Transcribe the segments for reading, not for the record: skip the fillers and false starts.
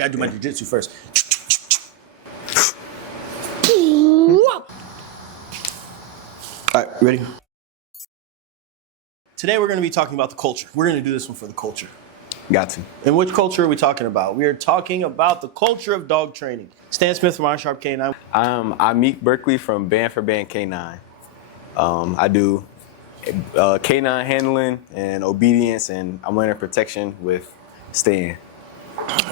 Gotta do my jiu-jitsu first. All right, ready? Today we're going to be talking about the culture. We're going to do this one for the culture. Got to. And which culture are we talking about? We are talking about the culture of dog training. Stan Smith from Sharp K9. I'm Imek Berkley from Band for Band K9. I do K9 handling and obedience, and I'm learning protection with Stan.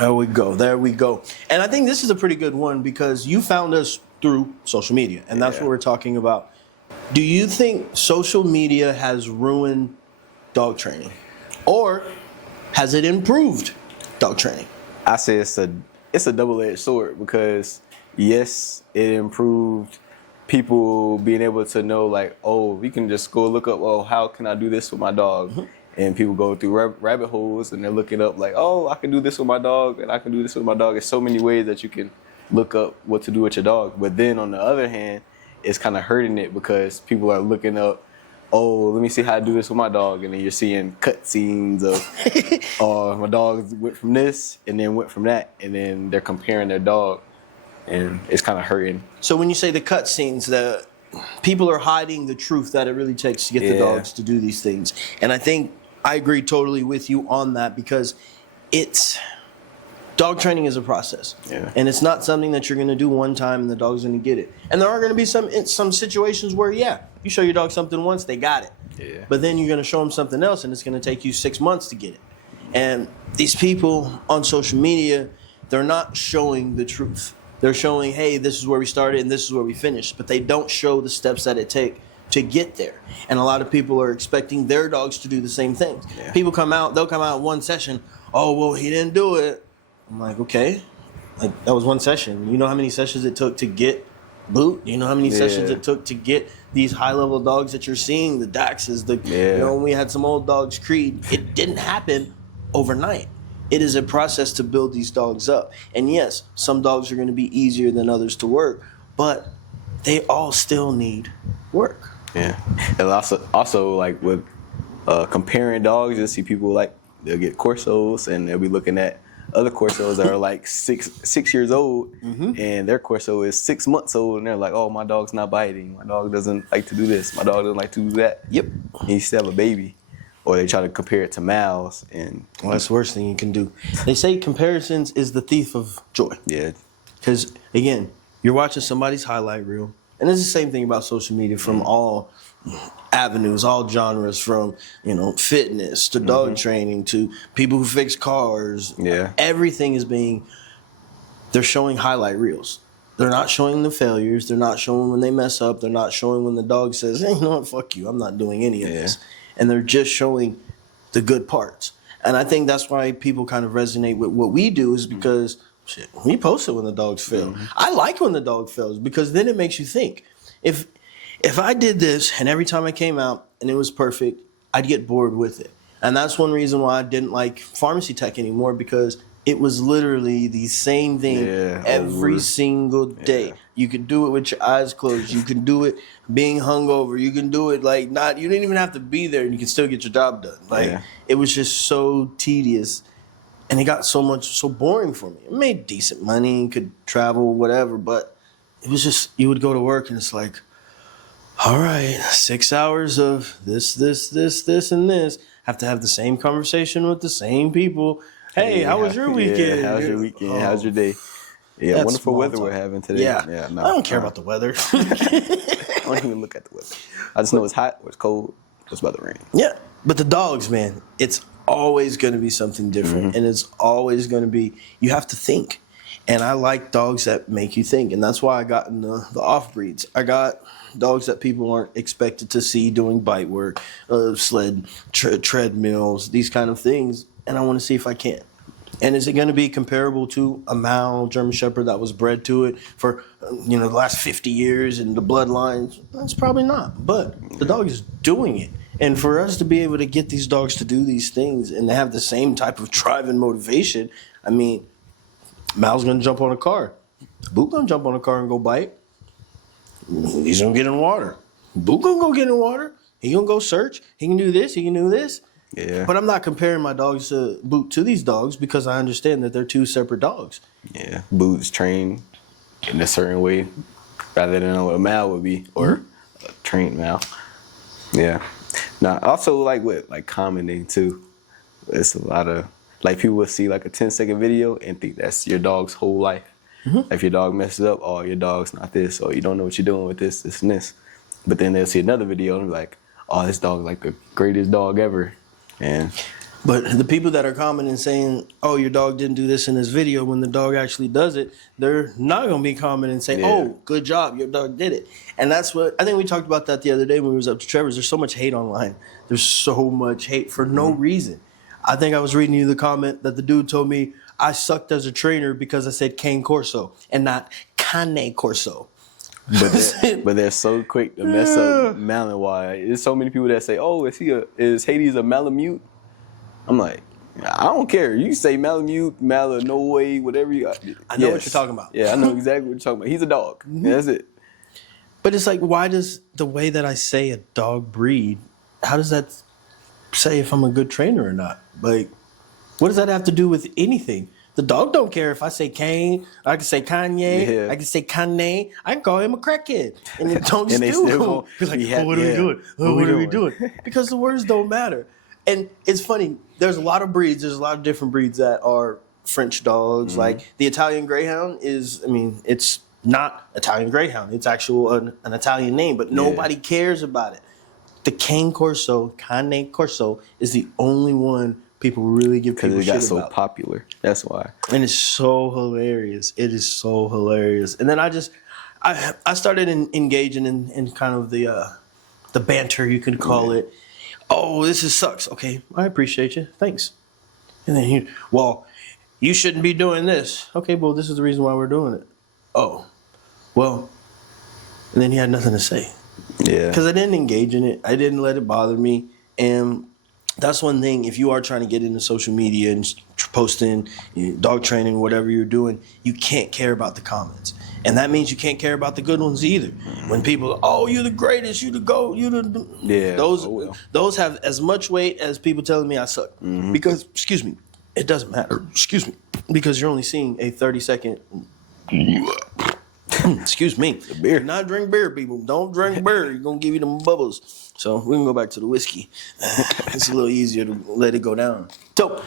There we go. There we go. And I think this is a pretty good one because you found us through social media, and that's what we're talking about. Do you think social media has ruined dog training, or has it improved dog training? I say it's a double-edged sword because yes, it improved people being able to know, like, oh, we can just go look up, oh, how can I do this with my dog? Mm-hmm. And people go through rabbit holes and they're looking up like, oh, I can do this with my dog and I can do this with my dog. There's so many ways that you can look up what to do with your dog. But then on the other hand, it's kind of hurting it because people are looking up, oh, let me see how I do this with my dog. And then you're seeing cut scenes of, oh, my dog went from this and then went from that. And then they're comparing their dog and it's kind of hurting. So when you say the cut scenes, the people are hiding the truth that it really takes to get the dogs to do these things. And I think I agree totally with you on that because dog training is a process. Yeah. And it's not something that you're going to do one time and the dog's going to get it. And there are going to be some situations where, you show your dog something once, they got it. Yeah. But then you're going to show them something else and it's going to take you 6 months to get it. And these people on social media, they're not showing the truth. They're showing, hey, this is where we started and this is where we finished. But they don't show the steps that it takes to get there. And a lot of people are expecting their dogs to do the same things. Yeah. People they'll come out one session, oh, well, he didn't do it. I'm like, okay, like that was one session. You know how many sessions it took to get Boot? You know how many sessions it took to get these high-level dogs that you're seeing, the Daxes, when we had some old dogs, Creed. It didn't happen overnight. It is a process to build these dogs up. And yes, some dogs are going to be easier than others to work, but they all still need work. Yeah. And also like with comparing dogs, you'll see people like they'll get Corsos and they'll be looking at other Corsos that are like six years old, and their Corso is 6 months old, and they're like, oh, my dog's not biting. My dog doesn't like to do this. My dog doesn't like to do that. Yep. He still have a baby. Or they try to compare it to Mal's. Well, that's the worst thing you can do. They say comparisons is the thief of joy. Yeah. Because, again, you're watching somebody's highlight reel, and it's the same thing about social media from all avenues, all genres, from fitness to dog training to people who fix cars. Yeah. Everything is they're showing highlight reels. They're not showing the failures. They're not showing when they mess up. They're not showing when the dog says, hey, you know what, fuck you, I'm not doing any of this. And they're just showing the good parts. And I think that's why people kind of resonate with what we do is because we post it when the dogs fail. I like when the dog fails because then it makes you think. If I did this and every time I came out and it was perfect, I'd get bored with it. And that's one reason why I didn't like pharmacy tech anymore because it was literally the same thing every single day. Yeah. You could do it with your eyes closed. You can do it being hungover. You can do it you didn't even have to be there and you can still get your job done. It was just so tedious and it got so boring for me. It made decent money, could travel, whatever, but it was just, you would go to work and it's like, all right, 6 hours of this, and this. Have to have the same conversation with the same people. Hey, how was your weekend? How's your weekend? How's your day? Yeah, wonderful weather we're having today. Yeah, I don't care about the weather. I don't even look at the weather. I just know it's hot or it's cold. It's about to rain. Yeah, but the dogs, man, it's always going to be something different. And it's always going to be, you have to think. And I like dogs that make you think. And that's why I got in the off-breeds. I got dogs that people aren't expected to see doing bite work, sled, treadmills, these kind of things. And I want to see if I can. And is it going to be comparable to a Mal German Shepherd that was bred to it for the last 50 years and the bloodlines? That's probably not. But the dog is doing it. And for us to be able to get these dogs to do these things and to have the same type of drive and motivation, I mean, Mal's going to jump on a car. Boot going to jump on a car and go bite. He's going to get in water. Boot going to go get in water. He going to go search. He can do this. He can do this. Yeah. But I'm not comparing my dogs to these dogs because I understand that they're two separate dogs. Yeah. Boots trained in a certain way rather than what a Mal would be, or a trained Mal. Yeah. Now, also like with like commenting too. It's a lot of like people will see like a 10-second video and think that's your dog's whole life. If your dog messes up, oh, your dog's not this, or you don't know what you're doing with this, this, and this. But then they'll see another video and be like, oh, this dog's like the greatest dog ever. But the people that are commenting saying, oh, your dog didn't do this in this video, when the dog actually does it, they're not going to be commenting and say, oh, good job, your dog did it. And that's what, I think we talked about that the other day when we was up to Trevor's. There's so much hate online. There's so much hate for no reason. I think I was reading you the comment that the dude told me I sucked as a trainer because I said Cane Corso and not Cane Corso. But they're so quick to mess up Malinois. There's so many people that say, "Oh, is Hades a Malamute?" I'm like, I don't care. You say Malamute, Malinois, whatever you. I know what you're talking about. Yeah, I know exactly what you're talking about. He's a dog. That's it. But it's like, why does the way that I say a dog breed? How does that say if I'm a good trainer or not? Like, what does that have to do with anything? The dog don't care if I say Kane, I can say Kanye, I can say Kanye, I can call him a crackhead. And the dog still he's like, what are we doing? What are we doing? Because the words don't matter. And it's funny, there's a lot of breeds, there's a lot of different breeds that are French dogs. Like the Italian Greyhound is, I mean, it's not Italian Greyhound, it's actual an Italian name, but nobody cares about it. The Cane Corso is the only one people really give people shit about. Because it got so popular. That's why. And it's so hilarious. It is so hilarious. And then I started engaging in kind of the banter, you could call it. Oh, this sucks. Okay, I appreciate you. Thanks. And then you shouldn't be doing this. Okay, well, this is the reason why we're doing it. Oh, well. And then he had nothing to say. Yeah. Because I didn't engage in it. I didn't let it bother me. And that's one thing. If you are trying to get into social media and posting, dog training, whatever you're doing, you can't care about the comments. And that means you can't care about the good ones either. When people, oh, you're the greatest, you the GOAT, you the... Yeah. Those have as much weight as people telling me I suck. Because, excuse me, it doesn't matter. Excuse me. Because you're only seeing a 30-second... Excuse me. Beer. Do not drink beer, people. Don't drink beer. You're going to give you them bubbles. So we can go back to the whiskey. It's a little easier to let it go down. So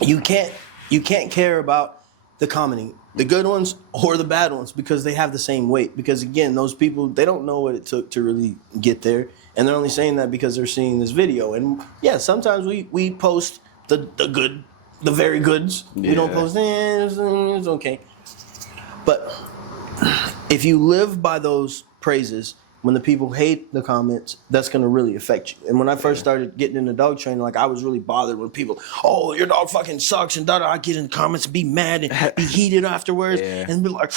you can't care about the commenting, the good ones or the bad ones, because they have the same weight. Because again, those people, they don't know what it took to really get there. And they're only saying that because they're seeing this video. And yeah, sometimes we post the good, the very goods. Yeah. We don't post, it's okay. But if you live by those praises, when the people hate the comments, that's going to really affect you. And when I first started getting into dog training, like I was really bothered when people, oh, your dog fucking sucks, and I get in the comments and be mad and be heated afterwards, and be like,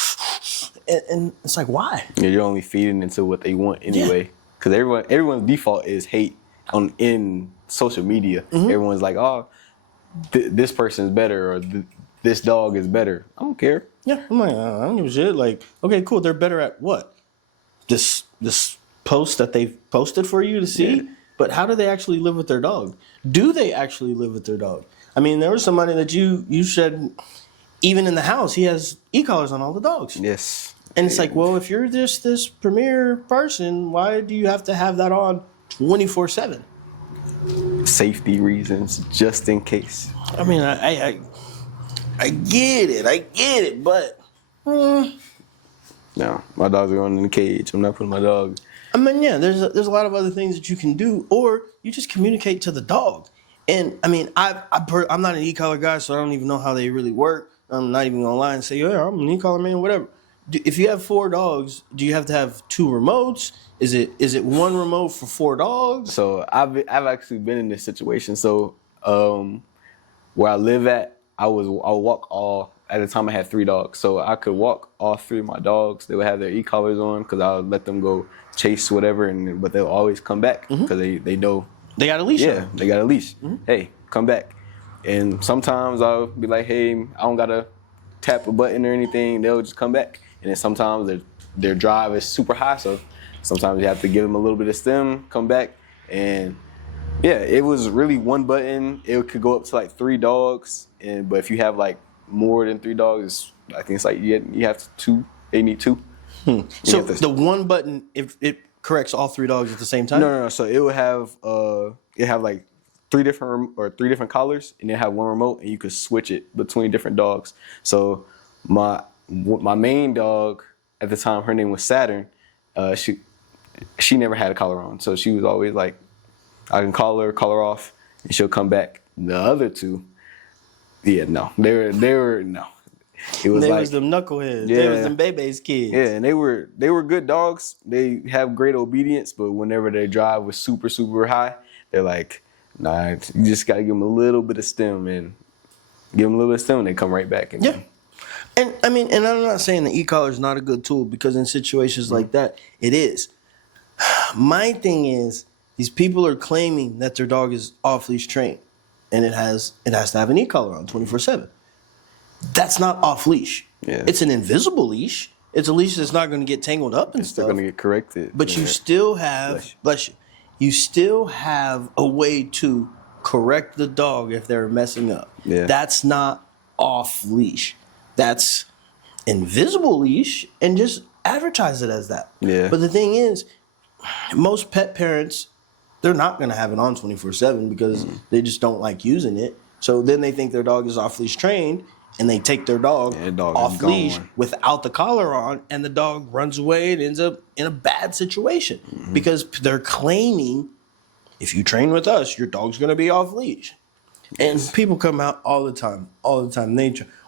and it's like, why? Yeah, you're only feeding into what they want anyway. Because everyone's default is hate in social media. Everyone's like, oh, this person's better, or this dog is better. I don't care. Yeah, I'm like, I don't give a shit. Like, okay, cool. They're better at what? This post that they've posted for you to see? Yeah. But how do they actually live with their dog? Do they actually live with their dog? I mean, there was somebody that you said, even in the house, he has e-collars on all the dogs. Yes. And it's like, well, if you're this premier person, why do you have to have that on 24/7? Safety reasons, just in case. I mean, I get it, but... No, my dogs are going in the cage. I'm not putting my dog... I mean, yeah, there's a lot of other things that you can do, or you just communicate to the dog. And, I mean, I'm not an e-collar guy, so I don't even know how they really work. I'm not even going to lie and say, yeah, I'm an e-collar man, whatever. If you have 4 dogs, do you have to have 2 remotes? Is it one remote for 4 dogs? So I've actually been in this situation. So where I live at, I'll walk at the time I had 3 dogs. So I could walk all 3 of my dogs. They would have their e-collars on because I'll let them go chase whatever, but they'll always come back because they know. They got a leash. Yeah, they got a leash. Hey, come back. And sometimes I'll be like, hey, I don't got to tap a button or anything. They'll just come back. And then sometimes their drive is super high, so sometimes you have to give them a little bit of stem, come back, and Yeah, it was really one button. It could go up to like 3 dogs, but if you have like more than 3 dogs, I think it's like you have two. They need 2. So the one button, if it corrects all 3 dogs at the same time? No. So it would have like 3 different collars, and then have one remote, and you could switch it between different dogs. So my main dog at the time, her name was Saturn. She never had a collar on, so she was always like, I can call her off, and she'll come back. The other 2, yeah, no, they were no. It was was them knuckleheads. Yeah, they was them baby's kids. Yeah, and they were good dogs. They have great obedience, but whenever their drive was super, super high, they're like, nah, you just gotta give them a little bit of stem, and they come right back. And yeah. And I mean, and I'm not saying the e-collar is not a good tool, because in situations like that, it is. My thing is, these people are claiming that their dog is off-leash trained, and it has to have an e-collar on 24/7. That's not off-leash. Yeah. It's an invisible leash. It's a leash that's not going to get tangled up and stuff. They're going to get corrected. But you still have, bless you, you still have a way to correct the dog if they're messing up. Yeah. That's not off-leash. That's invisible leash, and just advertise it as that. Yeah. But the thing is, most pet parents, they're not going to have it on 24/7 because they just don't like using it. So then they think their dog is off-leash trained, and they take their dog off-leash without the collar on, and the dog runs away and ends up in a bad situation because they're claiming, if you train with us, your dog's going to be off-leash. And people come out all the time.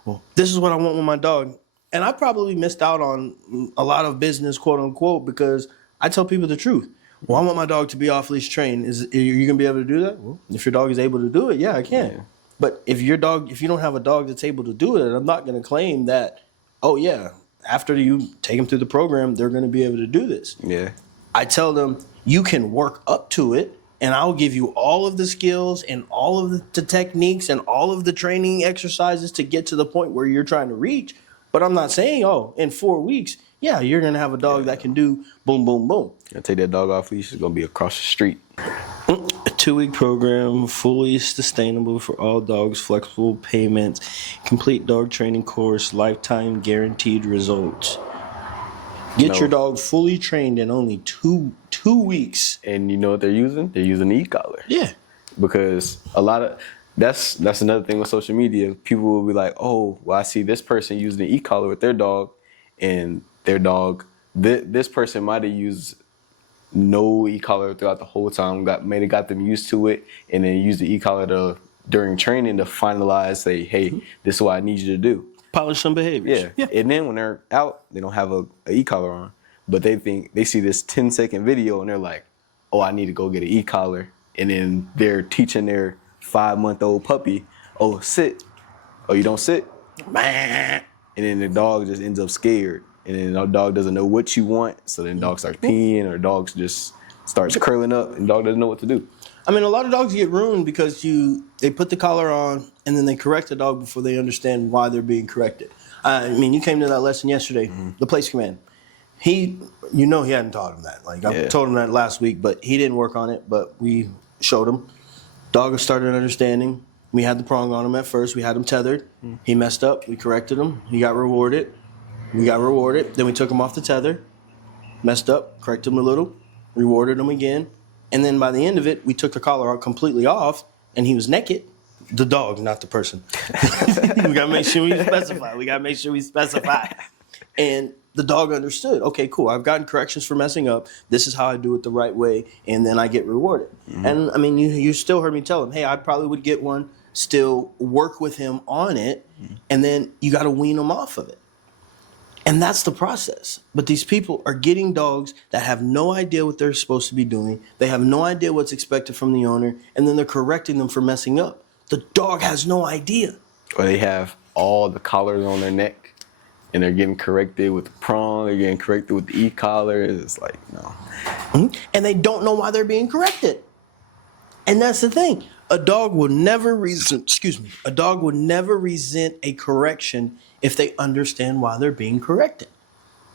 Well, this is what I want with my dog. And I probably missed out on a lot of business, quote unquote, because I tell people the truth. Well, I want my dog to be off-leash trained. Are you going to be able to do that? Well, if your dog is able to do it, yeah, I can. Yeah. But if you don't have a dog that's able to do it, I'm not going to claim that, oh, yeah, after you take them through the program, they're going to be able to do this. Yeah. I tell them, you can work up to it, and I'll give you all of the skills and all of the techniques and all of the training exercises to get to the point where you're trying to reach. But I'm not saying, in 4 weeks, yeah, you're going to have a dog that can do boom, boom, boom. I'll take that dog off leash. It's going to be across the street. A 2-week program, fully sustainable for all dogs, flexible payments, complete dog training course, lifetime guaranteed results. Get your dog fully trained in only two weeks. And you know what they're using? They're using the e-collar. Yeah. Because that's another thing with social media. People will be like, oh, well, I see this person using the e-collar with their dog, and their dog, this person might have used no e-collar throughout the whole time, got them used to it, and then used the e-collar during training to finalize, say, hey, this is what I need you to do. Polish some behaviors. Yeah. And then when they're out, they don't have a e-collar on, but they see this 10-second video and they're like, oh, I need to go get an e-collar. And then they're teaching their 5-month-old puppy, oh, sit. Oh, you don't sit? And then the dog just ends up scared. And then the dog doesn't know what you want. So then the dog starts peeing, or the dog just starts curling up, and the dog doesn't know what to do. I mean, a lot of dogs get ruined because they put the collar on and then they correct the dog before they understand why they're being corrected. I mean, you came to that lesson yesterday, the place command. He hadn't taught him that. Like, I told him that last week, but he didn't work on it, but we showed him. Dog started understanding. We had the prong on him at first. We had him tethered. He messed up. We corrected him. He got rewarded. We got rewarded. Then we took him off the tether. Messed up. Corrected him a little. Rewarded him again. And then by the end of it, we took the collar out completely off, and he was naked. The dog, not the person. We got to make sure we specify. And the dog understood. Okay, cool. I've gotten corrections for messing up. This is how I do it the right way, and then I get rewarded. And, I mean, you still heard me tell him, hey, I probably would get one, still work with him on it, and then you got to wean him off of it. And that's the process. But these people are getting dogs that have no idea what they're supposed to be doing. They have no idea what's expected from the owner, and then they're correcting them for messing up. The dog has no idea. Or they have all the collars on their neck, and they're getting corrected with the prong, they're getting corrected with the e-collar. It's like, no. And they don't know why they're being corrected. And that's the thing. A dog will never resent a correction if they understand why they're being corrected.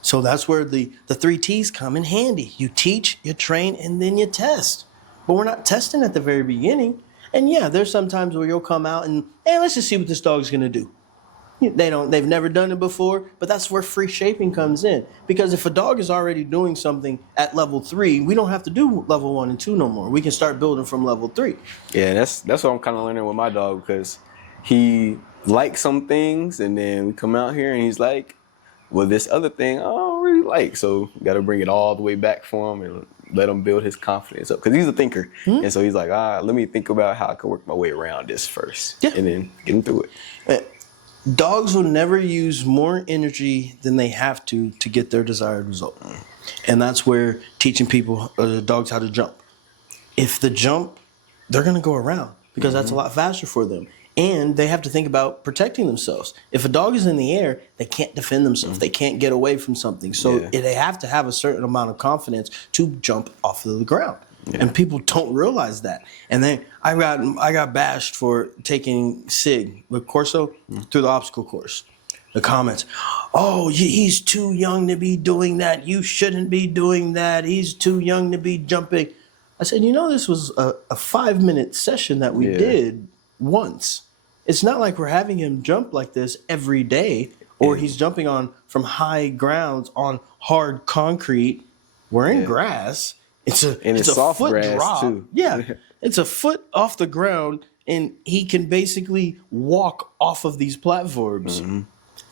So that's where the 3 T's come in handy. You teach, you train, and then you test. but we're not testing at the very beginning. And yeah, there's some times where you'll come out and, hey, let's just see what this dog's gonna do. They've never done it before, but that's where free shaping comes in. Because if a dog is already doing something at level 3, we don't have to do level 1 and 2 no more. We can start building from level 3. Yeah, that's what I'm kind of learning with my dog, because he likes some things, and then we come out here and he's like, well, this other thing I don't really like. So we got to bring it all the way back for him and let him build his confidence up, because he's a thinker. And so he's like, let me think about how I can work my way around this first, and then get him through it. Dogs will never use more energy than they have to get their desired result. And that's where teaching people, dogs, how to jump. If the jump, they're going to go around, because that's a lot faster for them. And they have to think about protecting themselves. If a dog is in the air, they can't defend themselves. They can't get away from something. So they have to have a certain amount of confidence to jump off of the ground. And people don't realize that. And then I got bashed for taking Sig with Corso through the obstacle course. The comments, oh, he's too young to be doing that. You shouldn't be doing that. He's too young to be jumping. I said, this was a 5-minute session that we did once. It's not like we're having him jump like this every day, or he's jumping from high grounds on hard concrete. We're in grass. It's a soft foot grass drop. too. Yeah, it's a foot off the ground, and he can basically walk off of these platforms.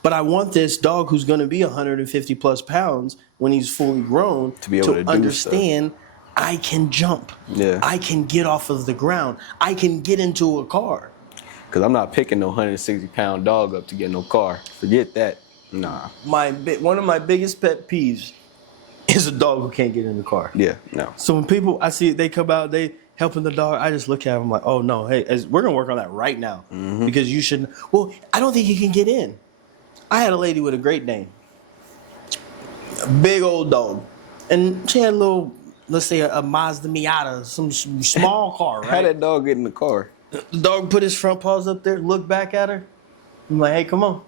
But I want this dog, who's going to be 150 plus pounds when he's fully grown, to be able to understand, I can jump. I can get off of the ground. I can get into a car. Because I'm not picking no 160-pound dog up to get no car. Forget that. Nah. One of my biggest pet peeves is a dog who can't get in the car. Yeah, no. So when people, I see they come out, they helping the dog, I just look at them like, oh no, hey, we're going to work on that right now. Because you shouldn't. Well, I don't think he can get in. I had a lady with a Great Dane. A big old dog. And she had a little, let's say a Mazda Miata, some small car, right? How that dog get in the car? The dog put his front paws up there, looked back at her. I'm like, hey, come on.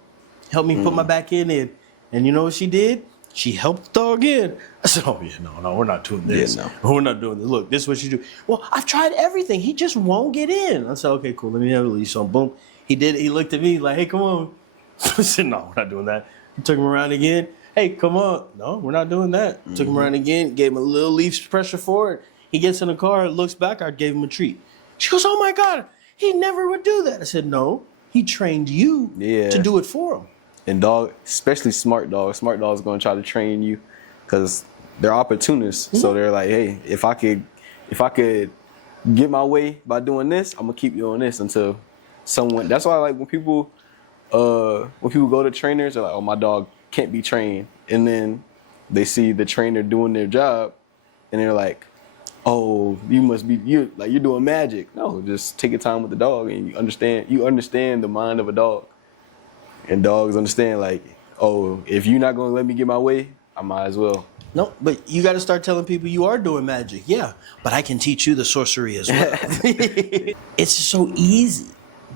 Help me put my back end in. And you know what she did? She helped the dog in. I said, oh, yeah, no, we're not doing this. Yeah, We're not doing this. Look, this is what you do. Well, I've tried everything. He just won't get in. I said, okay, cool. Let me have a leash. So, boom. He did it. He looked at me like, hey, come on. I said, no, we're not doing that. He took him around again. Hey, come on. No, we're not doing that. Took him around again, gave him a little leash pressure forward. He gets in the car, looks back. I gave him a treat. She goes, oh, my God. He never would do that. I said, no, he trained you to do it for him. And dog, especially smart dogs going to try to train you, because they're opportunists. So they're like, hey, if I could get my way by doing this, I'm gonna keep you on this until someone. That's why, like, when people go to trainers, they're like, oh, my dog can't be trained, and then they see the trainer doing their job, and they're like, oh, you're doing magic. No, just take your time with the dog, and you understand the mind of a dog. And dogs understand, like, oh, if you're not going to let me get my way, I might as well. No, but you got to start telling people you are doing magic. Yeah, but I can teach you the sorcery as well. It's so easy,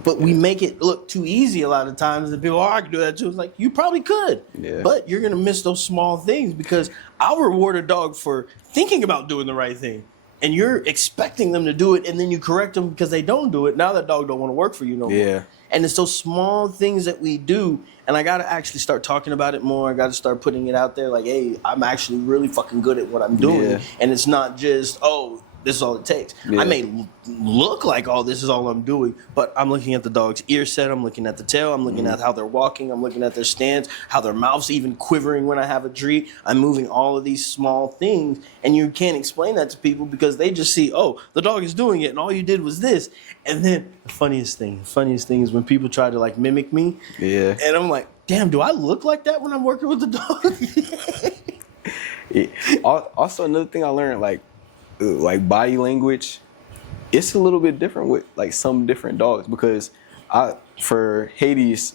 but we make it look too easy a lot of times. And people, I can do that too. It's like, you probably could, but you're going to miss those small things, because I'll reward a dog for thinking about doing the right thing. And you're expecting them to do it, and then you correct them because they don't do it. Now that dog don't want to work for you no more. And it's those small things that we do, and I got to actually start talking about it more. I got to start putting it out there like, hey, I'm actually really fucking good at what I'm doing. And it's not just, oh, this is all it takes. I may look like, oh, this is all I'm doing, but I'm looking at the dog's ear set. I'm looking at the tail. I'm looking at how they're walking. I'm looking at their stance, how their mouth's even quivering when I have a treat. I'm moving all of these small things, and you can't explain that to people because they just see, oh, the dog is doing it, and all you did was this. And then the funniest thing is when people try to, like, mimic me. And I'm like, damn, do I look like that when I'm working with the dog? Also, another thing I learned, like body language, it's a little bit different with, like, some different dogs, because for Hades,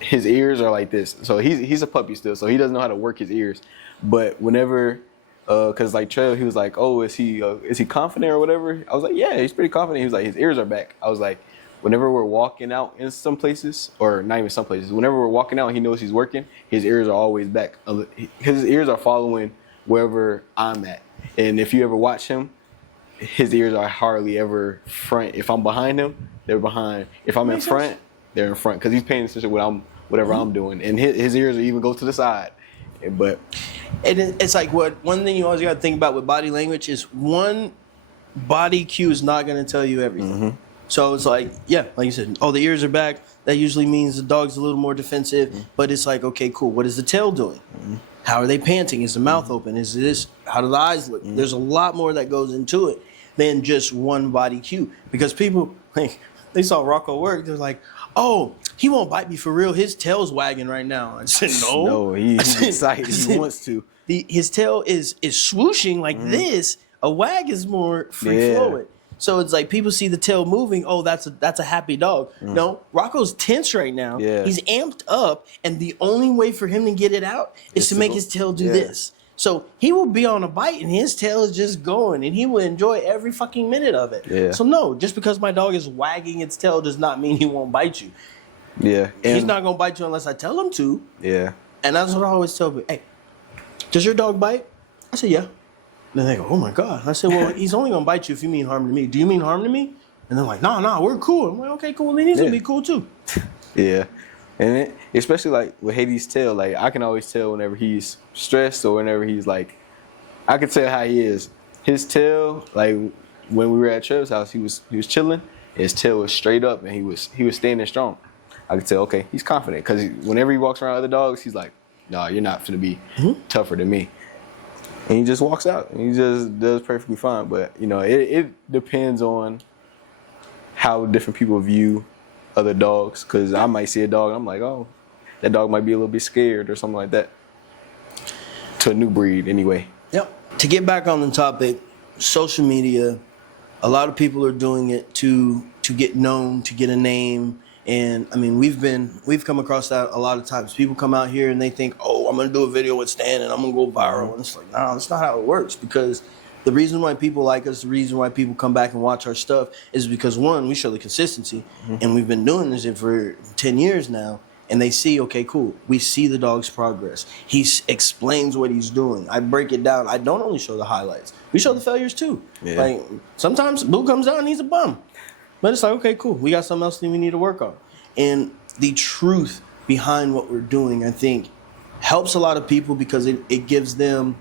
his ears are like this. So he's a puppy still, so he doesn't know how to work his ears. But whenever, cause like Trail, he was like, oh, is he confident or whatever? I was like, yeah, he's pretty confident. He was like, his ears are back. I was like, whenever we're walking out in some places, or not even some places, whenever we're walking out, he knows he's working. His ears are always back. His ears are following wherever I'm at. And if you ever watch him, his ears are hardly ever front. If I'm behind him, they're behind. If I'm in Makes front, sense. they're in front because he's paying attention to whatever I'm doing, and his ears will even go to the side. But And it's like one thing you always got to think about with body language is one body cue is not going to tell you everything. So it's like, yeah, like you said, oh, the ears are back. That usually means the dog's a little more defensive. But it's like, okay, cool. What is the tail doing? How are they panting? Is the mouth open? Is this? How do the eyes look? There's a lot more that goes into it than just one body cue. Because people, like, they saw Rocco work. They're like, oh, he won't bite me for real. His tail's wagging right now. I said, no. no, he's excited. He wants to. His tail is swooshing like this. A wag is more free flowing. So it's like people see the tail moving. Oh, that's a happy dog. No, Rocco's tense right now. Yeah. He's amped up, and the only way for him to get it out is to make his tail do this. So he will be on a bite, and his tail is just going, and he will enjoy every fucking minute of it. Yeah. So no, just because my dog is wagging its tail does not mean he won't bite you. Yeah, He's not gonna bite you unless I tell him to. Yeah, And that's what I always tell people. Hey, does your dog bite? I said, yeah. Then they go, oh my God. I said, well, he's only gonna bite you if you mean harm to me. Do you mean harm to me? And they're like, nah, we're cool. I'm like, okay, cool. Then he's gonna be cool too. yeah. And especially like with Hades' tail, like I can always tell whenever he's stressed or whenever he's like, I can tell how he is. His tail, like when we were at Trev's house, he was chilling. His tail was straight up and he was standing strong. I could tell, okay, he's confident because whenever he walks around other dogs, he's like, no, you're not gonna be tougher than me. And he just walks out and he just does perfectly fine. But you know, it depends on how different people view other dogs. Because I might see a dog and I'm like, oh, that dog might be a little bit scared or something like that. To a new breed, anyway. Yep. To get back on the topic, social media, a lot of people are doing it to get known, to get a name. And I mean, we've come across that a lot of times. People come out here and they think, oh, I'm gonna do a video with Stan and I'm gonna go viral. And it's like, no, that's not how it works. Because the reason why people like us, the reason why people come back and watch our stuff is because one, we show the consistency, and we've been doing this for 10 years now. And they see, okay, cool. We see the dog's progress. He explains what he's doing. I break it down. I don't only show the highlights. We show the failures too. Yeah. Like sometimes Boo comes out and he's a bum. But it's like, okay, cool. We got something else that we need to work on. And the truth behind what we're doing, I think, helps a lot of people because it gives them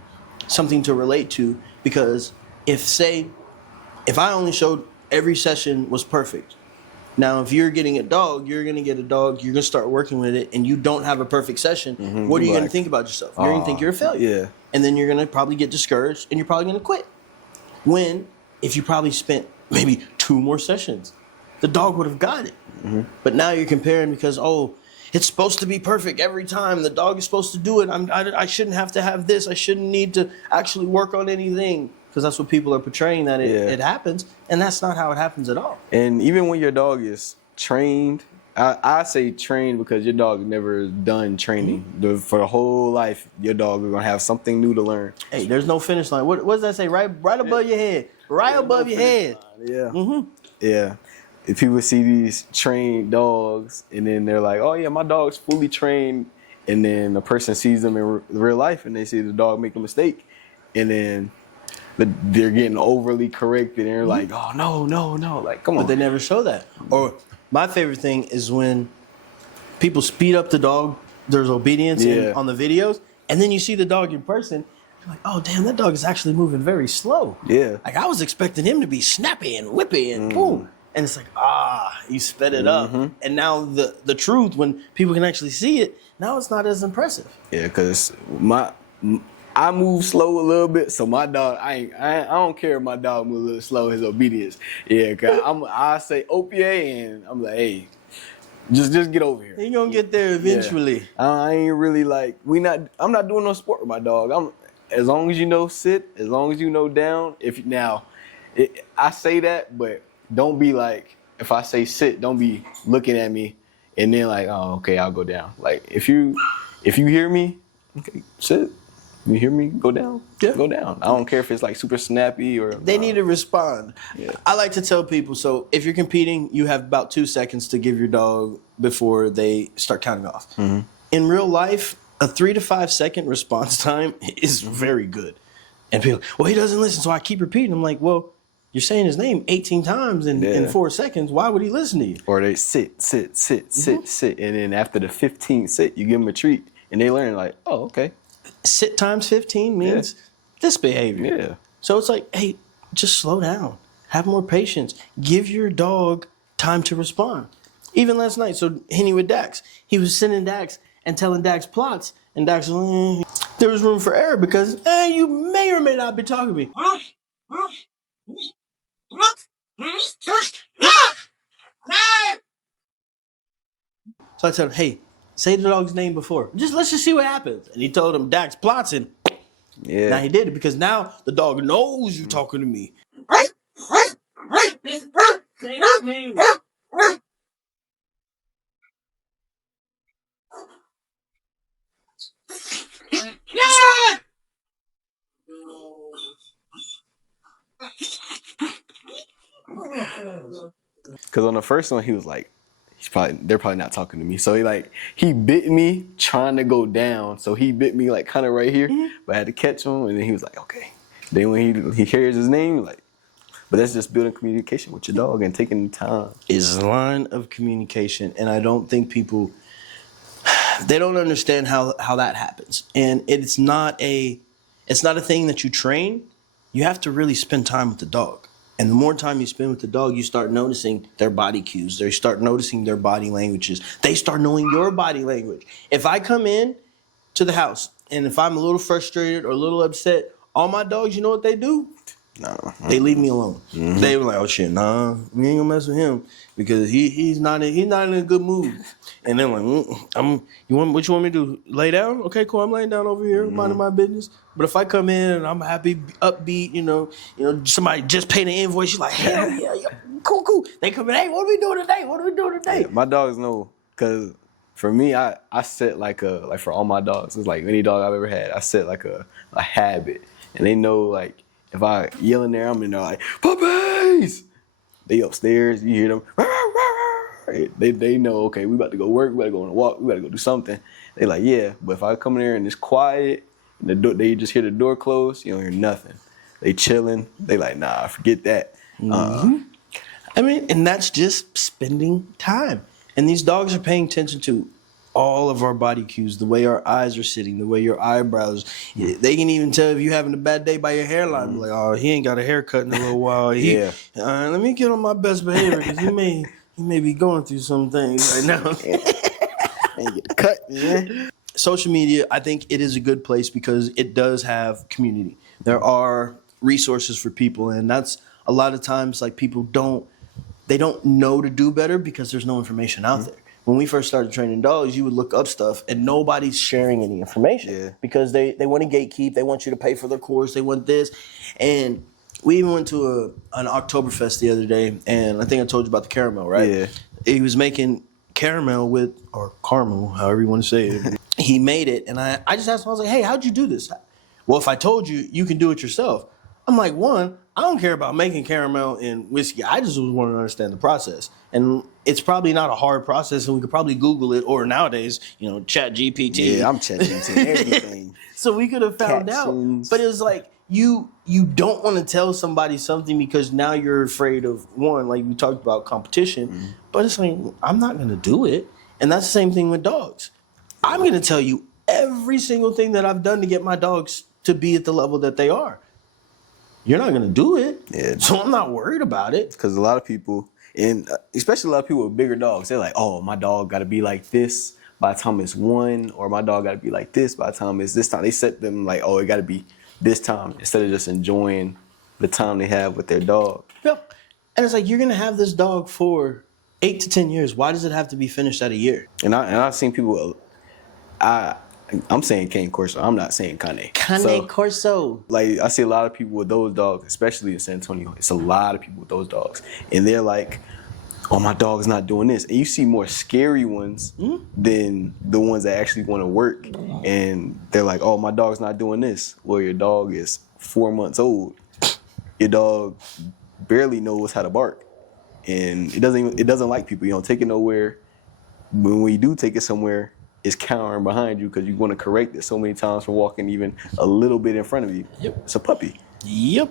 something to relate to. Because if I only showed every session was perfect, now if you're getting a dog, you're going to get a dog, you're going to start working with it, and you don't have a perfect session, what are you going to think about yourself? You're going to think you're a failure. Yeah. And then you're going to probably get discouraged, and you're probably going to quit. When, if you probably spent maybe 2 more sessions, the dog would have got it. But now you're comparing because, oh, it's supposed to be perfect every time. The dog is supposed to do it. I shouldn't have to have this. I shouldn't need to actually work on anything. Because that's what people are portraying, that it happens. And that's not how it happens at all. And even when your dog is trained, I say trained because your dog never done training. For the whole life, your dog is going to have something new to learn. Hey, there's no finish line. What does that say? Right above your head. Right above your head. Yeah. Yeah. If people see these trained dogs and then they're like, oh, yeah, my dog's fully trained. And then a person sees them in real life and they see the dog make a mistake. And then they're getting overly corrected and they're like, oh, no. Like, come on. But they never show that. Or my favorite thing is when people speed up the dog, there's obedience on the videos, and then you see the dog in person, you're like, oh, damn, that dog is actually moving very slow. Yeah. Like, I was expecting him to be snappy and whippy and boom. And it's like, you sped it up. And now the truth, when people can actually see it, now it's not as impressive. Yeah, because I move slow a little bit, so my dog, I don't care if my dog moves a little slow, his obedience. Yeah, because I say OPA, and I'm like, hey, just get over here. You're going to get there eventually. Yeah. I ain't really like, I'm not doing no sport with my dog. As long as you know sit, as long as you know down. I say that, but don't be like, if I say sit, don't be looking at me and then like, oh, okay, I'll go down. Like if you hear me, okay, sit. You hear me? Go down. Yeah. Go down. I don't care if it's like super snappy or. They need to respond. Yeah. I like to tell people, so if you're competing, you have about 2 seconds to give your dog before they start counting off. In real life, a 3 to 5 second response time is very good. And people, well, he doesn't listen, so I keep repeating. I'm like, well, You're saying his name 18 times in 4 seconds. Why would he listen to you? Or they sit, and then after the 15th sit, you give them a treat, and they learn like, oh, okay. Sit times 15 means this behavior. Yeah. So it's like, hey, just slow down. Have more patience. Give your dog time to respond. Even last night, so Henny with Dax, he was sending Dax and telling Dax plots, and Dax was like, there was room for error because you may or may not be talking to me. So I told him, hey, say the dog's name before. Let's just see what happens. And he told him Dax plots, and now he did it because now the dog knows you talking to me. Because on the first one, he was like, they're probably not talking to me. So he bit me trying to go down. So he bit me like kind of right here, but I had to catch him, and then he was like, okay. Then when he hears his name, like, but that's just building communication with your dog and taking the time. Is a line of communication, and I don't think people, they don't understand how that happens. And it's not a thing that you train. You have to really spend time with the dog. And the more time you spend with the dog, you start noticing their body cues. They start noticing their body languages. They start knowing your body language. If I come in to the house and if I'm a little frustrated or a little upset, all my dogs, you know what they do? No. They leave me alone. They were like, oh shit, nah, we ain't gonna mess with him because he's not in a good mood. And then like, what you want me to do? Lay down? Okay, cool. I'm laying down over here, minding my business. But if I come in and I'm happy, upbeat, you know, somebody just paid an invoice, you're like, hell yeah, cool. They come in, hey, what are we doing today? Yeah, my dogs know, because for me, I set like for all my dogs, it's like any dog I've ever had, I set like a habit, and they know like. If I yell in there, I'm in there like, puppies! They upstairs, you hear them. They know, okay, we about to go work, we about to go on a walk, we about to go do something. They like, yeah, but if I come in there and it's quiet, and they just hear the door close, you don't hear nothing. They chilling, they like, nah, forget that. I mean, and that's just spending time. And these dogs are paying attention to all of our body cues, the way our eyes are sitting, the way your eyebrows. They can even tell if you're having a bad day by your hairline. Like, oh, he ain't got a haircut in a little while. Let me get on my best behavior because he may be going through some things right now. And get cut, man. Social media, I think it is a good place because it does have community. There are resources for people, and that's a lot of times like people don't know to do better because there's no information out there. When we first started training dogs, you would look up stuff and nobody's sharing any information because they want to gatekeep. They want you to pay for their course. They want this. And we even went to an Oktoberfest the other day, and I think I told you about the caramel, right? Yeah. He was making caramel or caramel, however you want to say it. He made it, and I just asked him, I was like, hey, how'd you do this? Well, if I told you, you can do it yourself. I'm like, one, I don't care about making caramel and whiskey. I just want to understand the process. And it's probably not a hard process, and we could probably Google it, or nowadays, Chat GPT. Yeah, I'm Chat GPT everything. So we could have found out. But it was like, you don't want to tell somebody something because now you're afraid of, one, like we talked about, competition. But it's like, I'm not going to do it. And that's the same thing with dogs. I'm going to tell you every single thing that I've done to get my dogs to be at the level that they are. You're not going to do it. Yeah. So I'm not worried about it. Because a lot of people, and especially a lot of people with bigger dogs, they're like, oh, my dog got to be like this by the time it's 1, or my dog got to be like this by the time it's this time. They set them like, oh, it got to be this time, instead of just enjoying the time they have with their dog. Yeah. And it's like, you're going to have this dog for 8 to 10 years. Why does it have to be finished at a year? And I've seen people, I'm saying Cane Corso. I'm not saying Cane. Cane Corso. Like, I see a lot of people with those dogs, especially in San Antonio. It's a lot of people with those dogs. And they're like, oh, my dog's not doing this. And you see more scary ones than the ones that actually want to work. And they're like, oh, my dog's not doing this. Well, your dog is 4 months old. Your dog barely knows how to bark. And it doesn't like people. You don't take it nowhere. But when you do take it somewhere, it's cowering behind you because you want to correct it so many times for walking even a little bit in front of you. Yep. It's a puppy. Yep.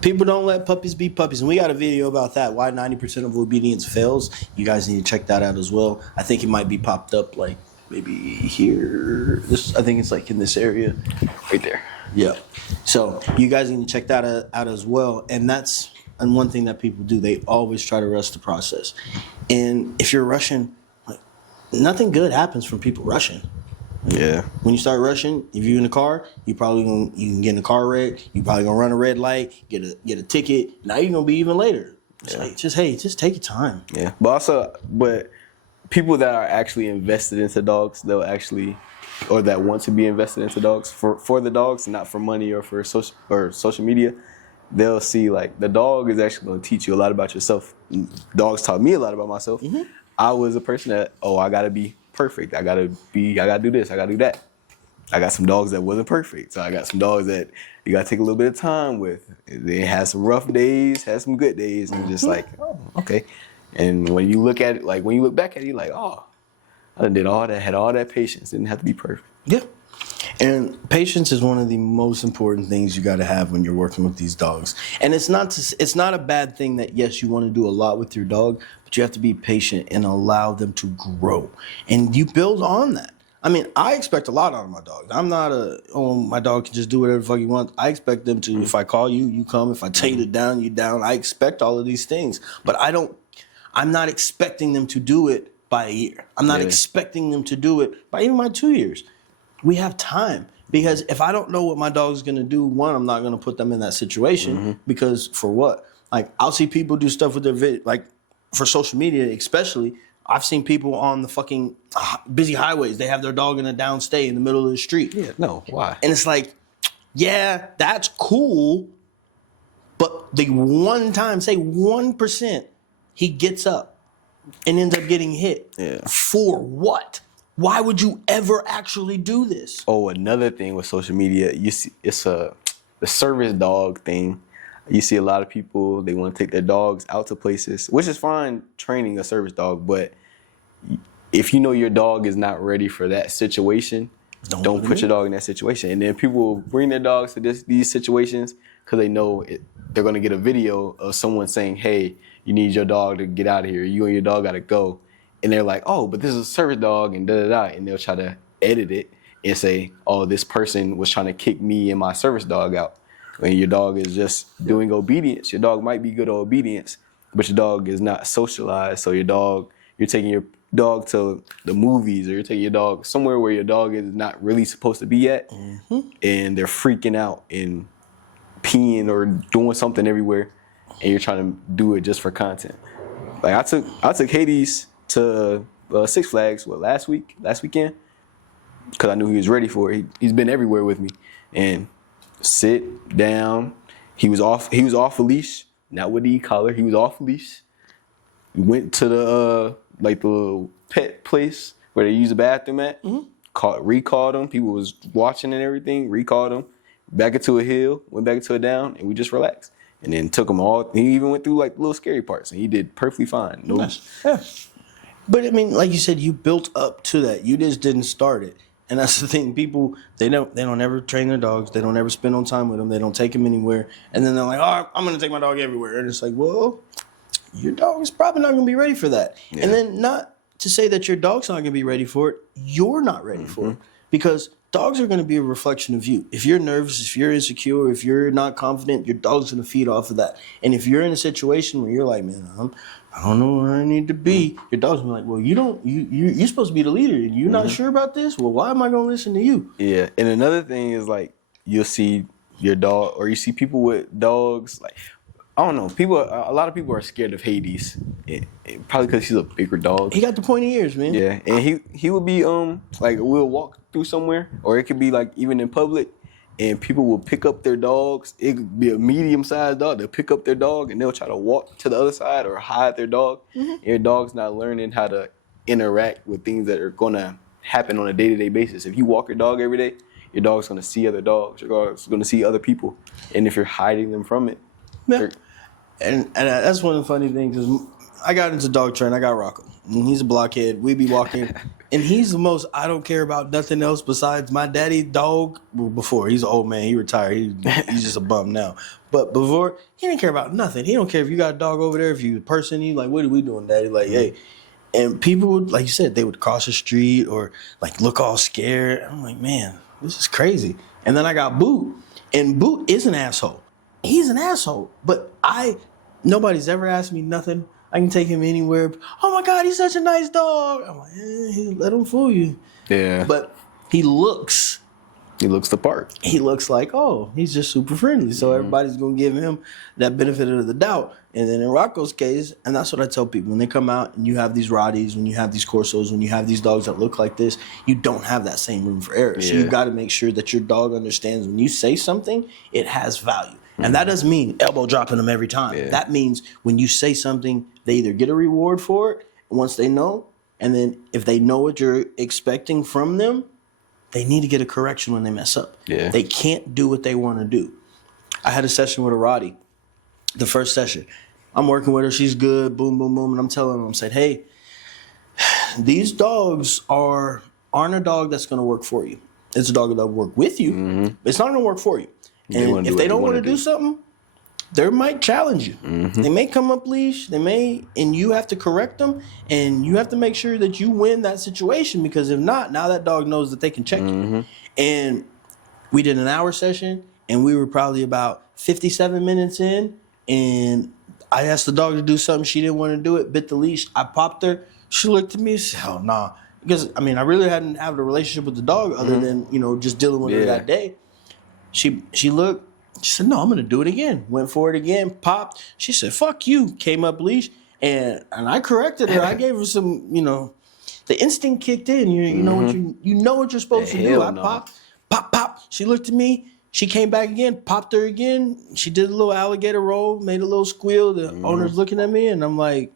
People don't let puppies be puppies. And we got a video about that, why 90% of obedience fails. You guys need to check that out as well. I think it might be popped up like maybe here. I think it's like in this area. Right there. Yeah. So you guys need to check that out as well. And that's one thing that people do. They always try to rush the process. And if you're rushing, like, nothing good happens from people rushing. Yeah. When you start rushing, if you're in the car, you can get in a car wreck. You probably gonna run a red light, get a ticket. Now you're gonna be even later. It's like just take your time. Yeah. But people that are actually invested into dogs, they'll actually, or that want to be invested into dogs for the dogs, not for money or for social media, they'll see like the dog is actually gonna teach you a lot about yourself. Dogs taught me a lot about myself. Mm-hmm. I was a person that I gotta be perfect. I gotta do this. I gotta do that. I got some dogs that wasn't perfect. So I got some dogs that you gotta take a little bit of time with. They had some rough days, had some good days, and just like, oh, okay. And when you look at it, like when you look back at it, you're like, oh, I did all that, had all that patience. Didn't have to be perfect. Yeah. And patience is one of the most important things you got to have when you're working with these dogs. And it's not a bad thing that, yes, you want to do a lot with your dog, but you have to be patient and allow them to grow. And you build on that. I mean, I expect a lot out of my dogs. I'm not my dog can just do whatever the fuck he wants. I expect them to, if I call you, you come. If I tell you to down, you down. I expect all of these things. But I'm not expecting them to do it by a year. I'm not expecting them to do it by even my 2 years. We have time, because if I don't know what my dog's going to do, one, I'm not going to put them in that situation, because for what? Like, I'll see people do stuff with their like for social media, especially. I've seen people on the fucking busy highways. They have their dog in a downstay in the middle of the street. Yeah, no, why? And it's like, yeah, that's cool. But the one time, say 1%, he gets up and ends up getting hit. Yeah. For what? Why would you ever actually do this? Oh, another thing with social media, you see, it's the service dog thing. You see a lot of people, they want to take their dogs out to places, which is fine, training a service dog, but if you know your dog is not ready for that situation, don't put your dog in that situation. And then people bring their dogs to these situations because they know they're going to get a video of someone saying, hey, you need your dog to get out of here. You and your dog got to go. And they're like, oh, but this is a service dog, and da-da-da. And they'll try to edit it and say, oh, this person was trying to kick me and my service dog out. When your dog is just doing obedience. Your dog might be good at obedience, but your dog is not socialized. So you're taking your dog to the movies, or you're taking your dog somewhere where your dog is not really supposed to be at, and they're freaking out and peeing or doing something everywhere, and you're trying to do it just for content. Like I took Hades to Six Flags last weekend, because I knew he was ready for it. He's been everywhere with me, and sit down. He was off a leash, not with the e-collar. He was off a leash. We went to the the pet place where they use the bathroom at. Recalled him. People was watching and everything. Recalled him. Back into a hill. Went back into a down, and we just relaxed. And then took him all. He even went through like little scary parts, and he did perfectly fine. No. Yeah. But I mean, like you said, you built up to that. You just didn't start it. And that's the thing. People, they don't ever train their dogs. They don't ever spend on time with them. They don't take them anywhere. And then they're like, oh, I'm going to take my dog everywhere. And it's like, well, your dog is probably not going to be ready for that. Yeah. And then not to say that your dog's not going to be ready for it. You're not ready for it. Because dogs are going to be a reflection of you. If you're nervous, if you're insecure, if you're not confident, your dog's going to feed off of that. And if you're in a situation where you're like, man, I don't know where I need to be, your dog's gonna be like, well, you're supposed to be the leader, and you're not sure about this? Well, why am I gonna listen to you? Yeah. And another thing is, like, you'll see your dog, or you see people with dogs, like, I don't know, a lot of people are scared of Hades, probably because he's a bigger dog. He got the pointy ears, man. Yeah. And he would be like, we'll walk through somewhere, or it could be like even in public, and people will pick up their dogs. It could be a medium-sized dog. They'll pick up their dog, and they'll try to walk to the other side or hide their dog. And your dog's not learning how to interact with things that are going to happen on a day-to-day basis. If you walk your dog every day, your dog's going to see other dogs. Your dog's going to see other people. And if you're hiding them from it. Yeah. And that's one of the funny things is I got into dog training. I got Rocco. And he's a blockhead. We be walking. And he's the most, I don't care about nothing else besides my daddy dog. Well, before, he's an old man. He retired. He's just a bum now. But before, he didn't care about nothing. He don't care if you got a dog over there, if you a person. He like, what are we doing, daddy? Like, hey. And people would, like you said, they would cross the street or like look all scared. I'm like, man, this is crazy. And then I got Boot. And Boot is an asshole. He's an asshole. But nobody's ever asked me nothing. I can take him anywhere. Oh my God, he's such a nice dog. I'm like, let him fool you. Yeah. But he looks the part. He looks like, oh, he's just super friendly. So everybody's going to give him that benefit of the doubt. And then in Rocco's case, and that's what I tell people, when they come out and you have these Rotties, when you have these Corsos, when you have these dogs that look like this, you don't have that same room for error. So you've got to make sure that your dog understands when you say something, it has value. And that doesn't mean elbow dropping them every time. Yeah. That means when you say something, they either get a reward for it once they know, and then if they know what you're expecting from them, they need to get a correction when they mess up. Yeah. They can't do what they want to do. I had a session with a Rottie, the first session. I'm working with her. She's good. Boom, boom, boom. And I'm telling her, I'm saying, hey, these dogs aren't a dog that's going to work for you. It's a dog that will work with you. Mm-hmm. But it's not going to work for you. And if they don't want to do something, they might challenge you. Mm-hmm. They may come up leash. They may, and you have to correct them. And you have to make sure that you win that situation, because if not, now that dog knows that they can check you. And we did an hour session, and we were probably about 57 minutes in. And I asked the dog to do something. She didn't want to do it. Bit the leash. I popped her. She looked at me and said, "Hell nah." Because I mean, I really hadn't had a relationship with the dog other than just dealing with her that day. She looked. She said, "No, I'm going to do it again." Went for it again, popped. She said, "Fuck you." Came up leash, and I corrected her. I gave her some, the instinct kicked in. You know what you know what you're supposed to do. I popped, pop. She looked at me. She came back again, popped her again. She did a little alligator roll, made a little squeal. The owner's looking at me, and I'm like,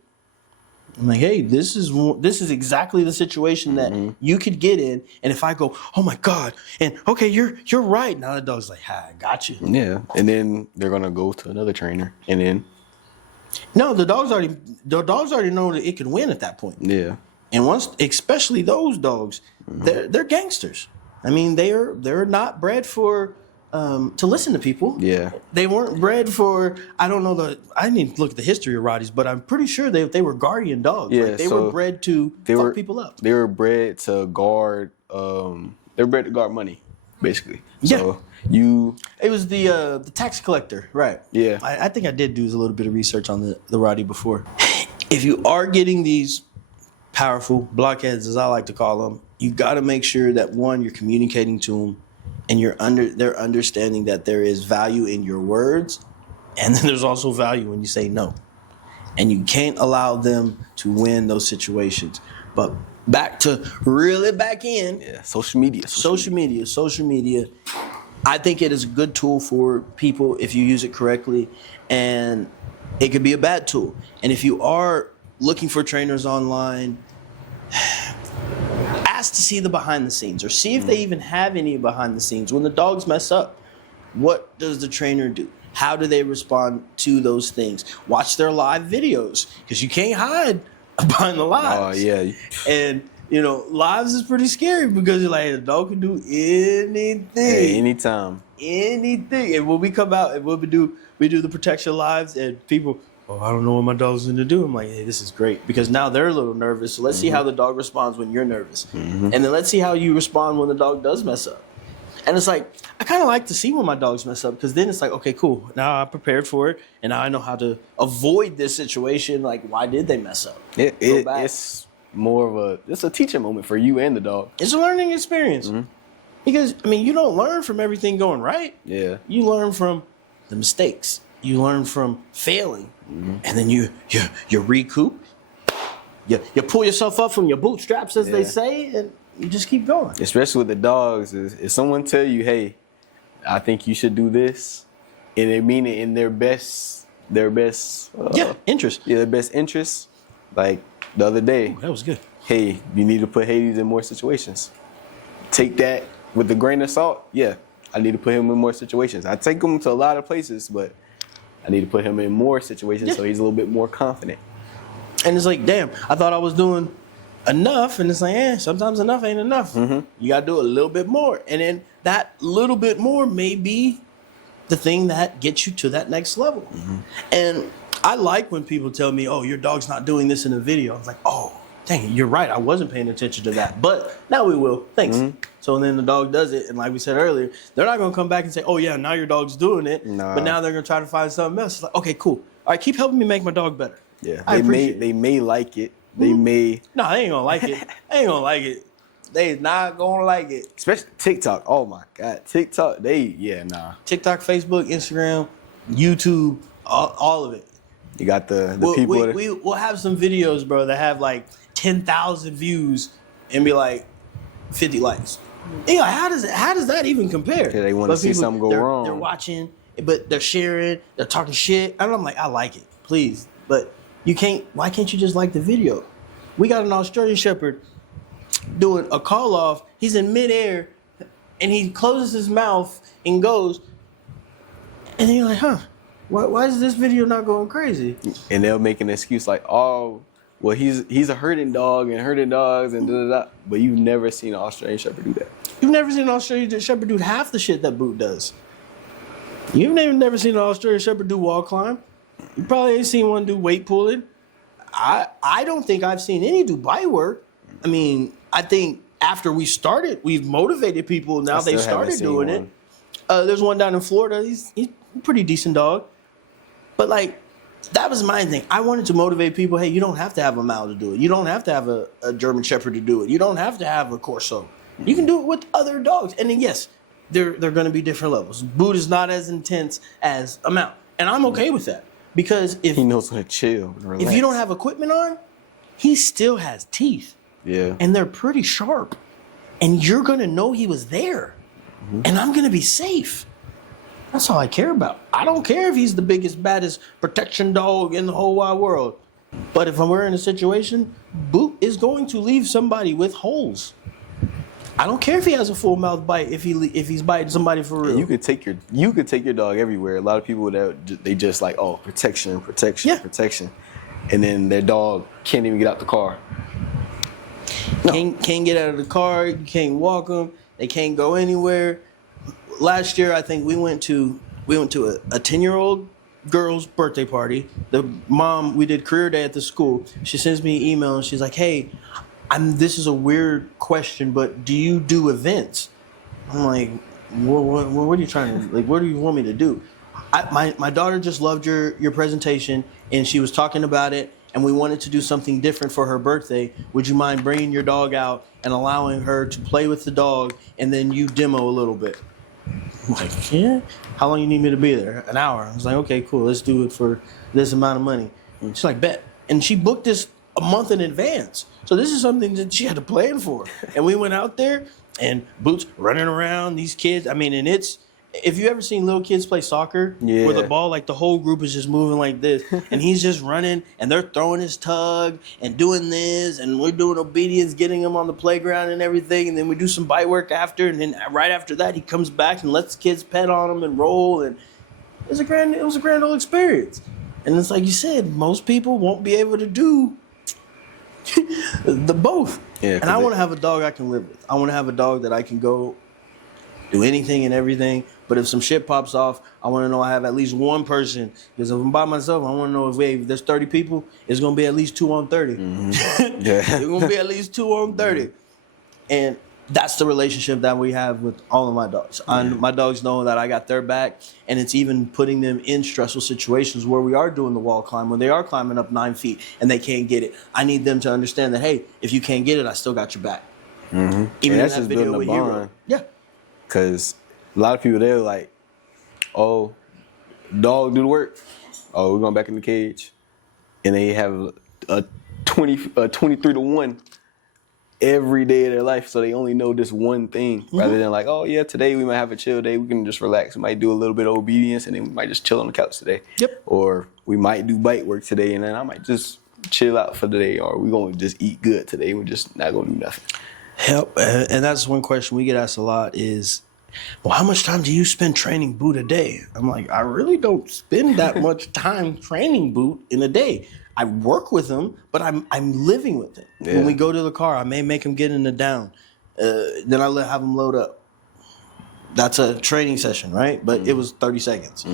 hey, this is exactly the situation that you could get in. And if I go, oh my God, and okay, you're right. Now the dog's like, I got you. Yeah, and then they're gonna go to another trainer, and then no, the dogs already know that it can win at that point. Yeah, and once, especially those dogs, they're gangsters. I mean, they're not bred for. To listen to people. Yeah. They weren't bred for, I didn't even look at the history of Rotties, but I'm pretty sure they were guardian dogs. Yeah, like they were bred to fuck people up. They were bred to guard, they're bred to guard money, basically. So it was the tax collector, right. Yeah. I think I did do a little bit of research on the Rottie before. If you are getting these powerful blockheads, as I like to call them, you got to make sure that, one, you're communicating to them, and they're understanding that there is value in your words, and then there's also value when you say no. And you can't allow them to win those situations. But back in. Yeah, social media. Social media. I think it is a good tool for people if you use it correctly, and it could be a bad tool. And if you are looking for trainers online, to see the behind the scenes, or see if they even have any behind the scenes. When the dogs mess up, what does the trainer do? How do they respond to those things? Watch their live videos, because you can't hide behind the lives. Oh yeah. And lives is pretty scary, because you're like, the dog can do anything. Hey, anytime. Anything. And when we come out and we do the protection lives, and people, I don't know what my dog's going to do. I'm like, hey, this is great, because now they're a little nervous. So let's see how the dog responds when you're nervous. And then let's see how you respond when the dog does mess up. And it's like, I kind of like to see when my dogs mess up, because then it's like, okay, cool. Now I'm prepared for it, and now I know how to avoid this situation. Like, why did they mess up? It's more of it's a teaching moment for you and the dog. It's a learning experience. Because, you don't learn from everything going right. Yeah. You learn from the mistakes. You learn from failing, and then you recoup. You pull yourself up from your bootstraps, as they say, and you just keep going. Especially with the dogs, if someone tell you, "Hey, I think you should do this," and they mean it in their best interest. Yeah, their best interest. Like the other day, that was good. Hey, you need to put Hades in more situations. Take that with a grain of salt. Yeah, I need to put him in more situations. I take him to a lot of places, but I need to put him in more situations so he's a little bit more confident. And it's like, damn, I thought I was doing enough, and it's like, sometimes enough ain't enough. You gotta do a little bit more, and then that little bit more may be the thing that gets you to that next level. And I like when people tell me, oh, your dog's not doing this in a video. I was like, oh, dang, you're right, I wasn't paying attention to that, but now we will, thanks. So then the dog does it, and like we said earlier, they're not gonna come back and say, oh yeah, now your dog's doing it, but now they're gonna try to find something else. It's like, okay, cool, all right, keep helping me make my dog better. Yeah, they may like it. They may. No, they ain't gonna like it. They ain't gonna like it. They not gonna like it. Especially TikTok. Oh my God, TikTok. TikTok, Facebook, Instagram, YouTube, all of it. You got the people. We'll have some videos, bro, that have like 10,000 views and be like 50 likes. You know, how does that even compare? They want to see something go wrong. They're watching, but they're sharing, they're talking shit. And I'm like, I like it, please, but. Why can't you just like the video? We got an Australian Shepherd doing a call off. He's in midair and he closes his mouth and goes. And then you're like, huh, why is this video not going crazy? And they'll make an excuse like, oh, well, he's a herding dog and herding dogs and da-da-da. But you've never seen an Australian Shepherd do that. You've never seen an Australian Shepherd do half the shit that Boot does. You've never seen an Australian Shepherd do wall climb. You probably ain't seen one do weight pulling. I don't think I've seen any do bite work. I mean, I think after we started, we've motivated people. Now they started doing it. There's one down in Florida. He's a pretty decent dog. But like, that was my thing. I wanted to motivate people. Hey, you don't have to have a Mal to do it. You don't have to have a German Shepherd to do it. You don't have to have a Corso. You can do it with other dogs. And then yes, they're going to be different levels. Boot is not as intense as a Mal. And I'm okay with that. Because if he knows how to chill and relax. If you don't have equipment on, he still has teeth. Yeah. And they're pretty sharp. And you're going to know he was there. And I'm going to be safe. That's all I care about. I don't care if he's the biggest, baddest protection dog in the whole wide world. But if we're in a situation, Boot is going to leave somebody with holes. I don't care if he has a full mouth bite. If he's biting somebody for real, you could take your dog everywhere. A lot of people they just like, oh, protection, and then their dog can't even get out the car. No. Can't get out of the car. You can't walk them. They can't go anywhere. Last year, I think we went to a 10-year-old girl's birthday party. The mom, we did career day at the school. She sends me an email and she's like, hey. This is a weird question, but do you do events? I'm like, what are you trying to, like, what do you want me to do? My daughter just loved your presentation, and she was talking about it, and we wanted to do something different for her birthday. Would you mind bringing your dog out and allowing her to play with the dog, and then you demo a little bit? I'm like, yeah? How long you need me to be there? An hour. I was like, okay, cool. Let's do it for this amount of money. And she's like, bet. And she booked this a month in advance. So this is something that she had to plan for. And we went out there, and Boot's running around, these kids. I mean, and it's, if you ever seen little kids play soccer with a ball, like the whole group is just moving like this, and he's just running, and they're throwing his tug and doing this, and we're doing obedience, getting him on the playground and everything, and then we do some bite work after, and then right after that, he comes back and lets the kids pet on him and roll, and it was a grand old experience. And it's like you said, most people won't be able to do the both. Yeah, and I want to have a dog I can live with. I want to have a dog that I can go do anything and everything. But if some shit pops off, I want to know I have at least one person. Because if I'm by myself, I want to know if there's 30 people, it's going to be at least 2 on 30. Yeah. It's going to be at least 2 on 30. And that's the relationship that we have with all of my dogs. My dogs know that I got their back, and it's even putting them in stressful situations where we are doing the wall climb, when they are climbing up 9 feet and they can't get it. I need them to understand that, hey, if you can't get it, I still got your back. Even in that video with Hero. Yeah. Because a lot of people, they're like, oh, dog do the work. Oh, we're going back in the cage. And they have a 23-1 every day of their life, so they only know this one thing, rather than like, oh yeah, today we might have a chill day, we can just relax, we might do a little bit of obedience, and then we might just chill on the couch today. Or we might do bite work today, and then I might just chill out for the day, or we're gonna just eat good today, we're just not gonna do nothing. And that's one question we get asked a lot is, well, how much time do you spend training Boot a day? I'm like, I really don't spend that much time training Boot in a day. I work with him, but I'm living with it. Yeah. When we go to the car, I may make him get in the down. Then I have him load up. That's a training session, right? But it was 30 seconds.